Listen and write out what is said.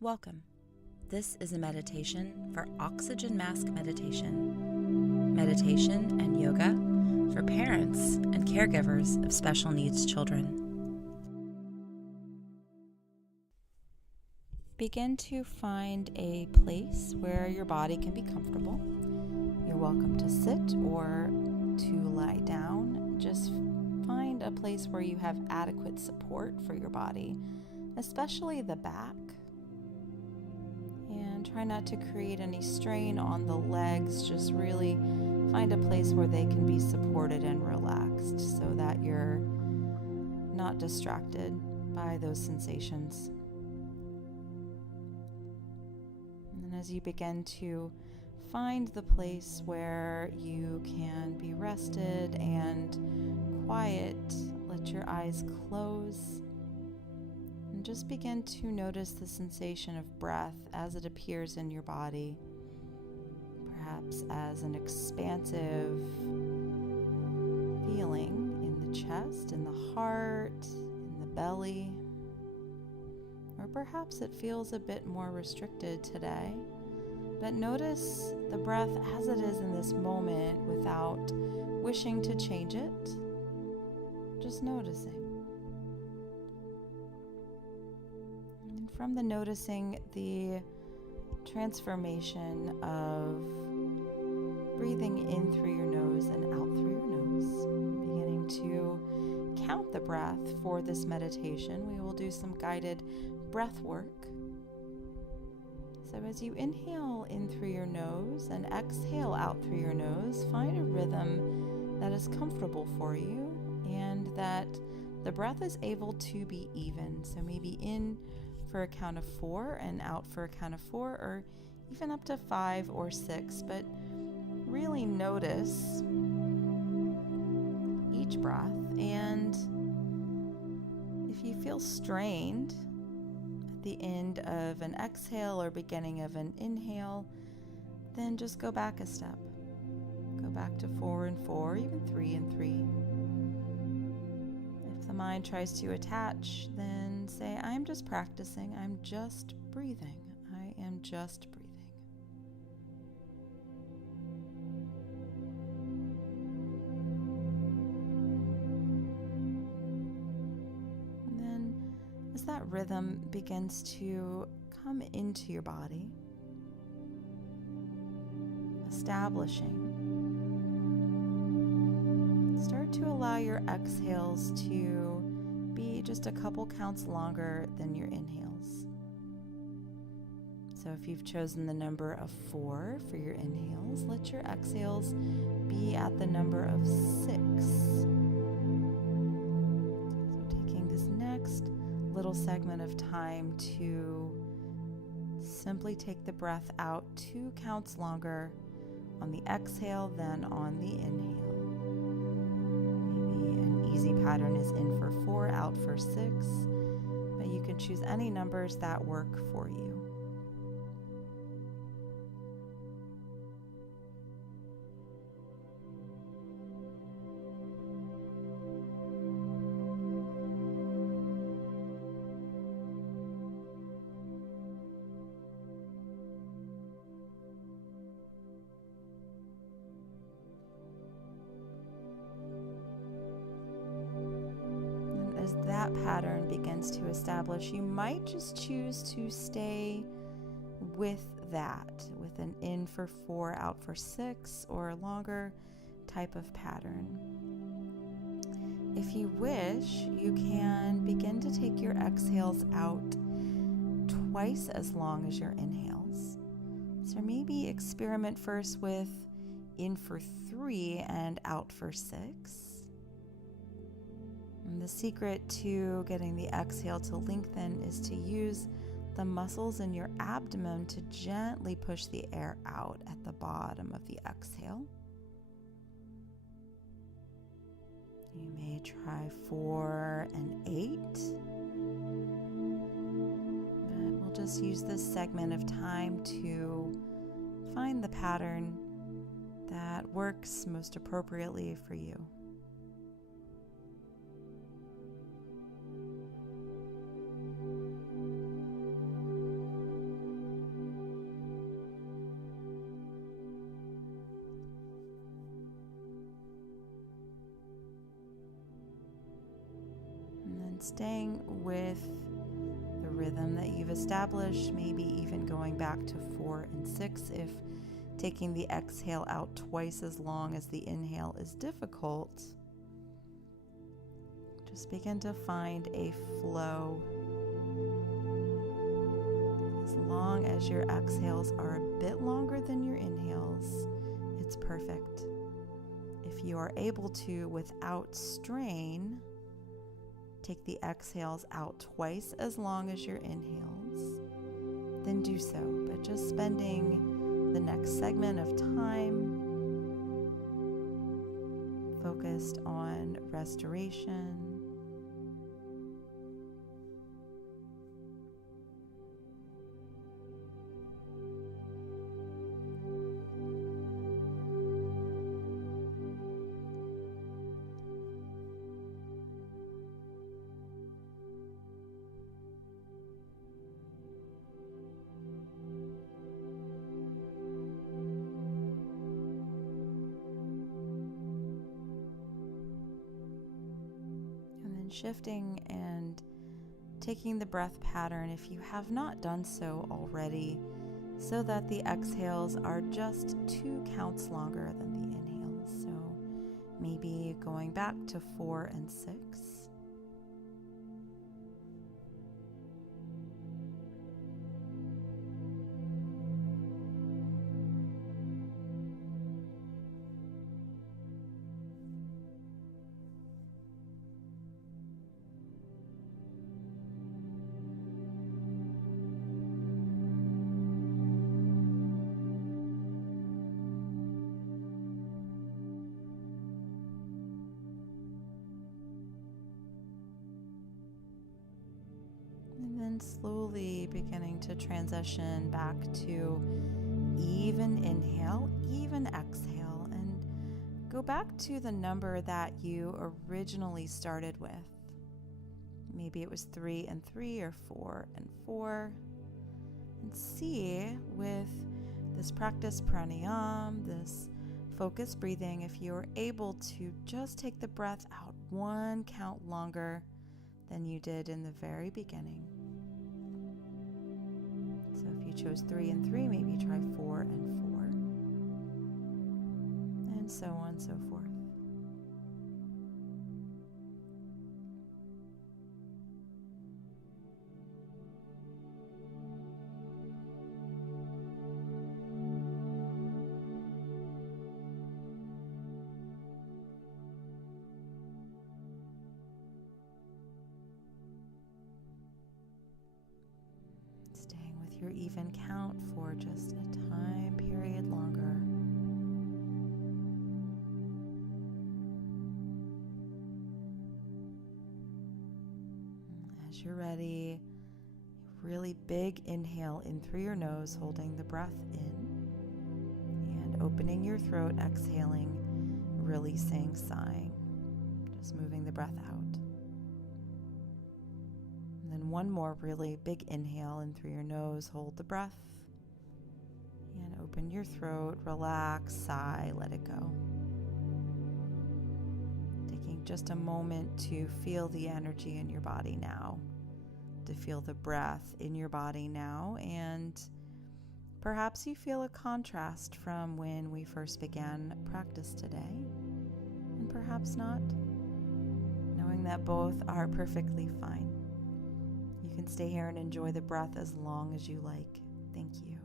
Welcome. This is a meditation for oxygen mask meditation. Meditation and yoga for parents and caregivers of special needs children. Begin to find a place where your body can be comfortable. You're welcome to sit or to lie down. Just find a place where you have adequate support for your body, especially the back. And try not to create any strain on the legs. Just really find a place where they can be supported and relaxed so that you're not distracted by those sensations. And as you begin to find the place where you can be rested and quiet, let your eyes close. And just begin to notice the sensation of breath as it appears in your body, perhaps as an expansive feeling in the chest, in the heart, in the belly. Or perhaps it feels a bit more restricted today. But notice the breath as it is in this moment without wishing to change it. Just noticing. And from the noticing, the transformation of breathing in through your nose and out through your nose. Beginning to count the breath for this meditation. We will do some guided breath work. So as you inhale in through your nose and exhale out through your nose, find a rhythm that is comfortable for you and that the breath is able to be even. So maybe in for a count of 4 and out for a count of 4, or even up to 5 or 6. But really notice each breath, and if you feel strained at the end of an exhale or beginning of an inhale, then just go back a step. Go back to 4 and 4, even 3 and 3. If the mind tries to attach, then say, I'm just practicing, I'm just breathing. I am just breathing. And then as that rhythm begins to come into your body, establishing, start to allow your exhales to be just a couple counts longer than your inhales. So if you've chosen the number of 4 for your inhales, let your exhales be at the number of 6. So taking this next little segment of time to simply take the breath out 2 counts longer on the exhale than on the inhale. Maybe an easy pattern is in for 4, out for 6, but you can choose any numbers that work for you. As that pattern begins to establish, you might just choose to stay with that, with an in for 4, out for 6, or a longer type of pattern. If you wish, you can begin to take your exhales out twice as long as your inhales. So maybe experiment first with in for 3 and out for 6. And the secret to getting the exhale to lengthen is to use the muscles in your abdomen to gently push the air out at the bottom of the exhale. You may try 4 and 8. But we'll just use this segment of time to find the pattern that works most appropriately for you. staying with the rhythm that you've established, maybe even going back to 4 and 6 if taking the exhale out twice as long as the inhale is difficult. Just begin to find a flow. As long as your exhales are a bit longer than your inhales, it's perfect. If you are able to, without strain, take the exhales out twice as long as your inhales, then do so. But just spending the next segment of time focused on restoration. Shifting and taking the breath pattern, if you have not done so already, so that the exhales are just 2 counts longer than the inhales. So maybe going back to 4 and 6. Slowly beginning to transition back to even inhale, even exhale, and go back to the number that you originally started with. Maybe it was 3 and 3 or 4 and 4. And see with this practice pranayama, this focused breathing, if you're able to just take the breath out 1 count longer than you did in the very beginning. So if you chose 3 and 3, maybe try 4 and 4, and so on and so forth. Your even count for just a time period longer. As you're ready, really big inhale in through your nose, holding the breath in, and opening your throat, exhaling, releasing, sighing, just moving the breath out. One more really big inhale in through your nose, hold the breath, and open your throat, relax, sigh, let it go. Taking just a moment to feel the energy in your body now, to feel the breath in your body now, and perhaps you feel a contrast from when we first began practice today, and perhaps not, knowing that both are perfectly fine. You can stay here and enjoy the breath as long as you like. Thank you.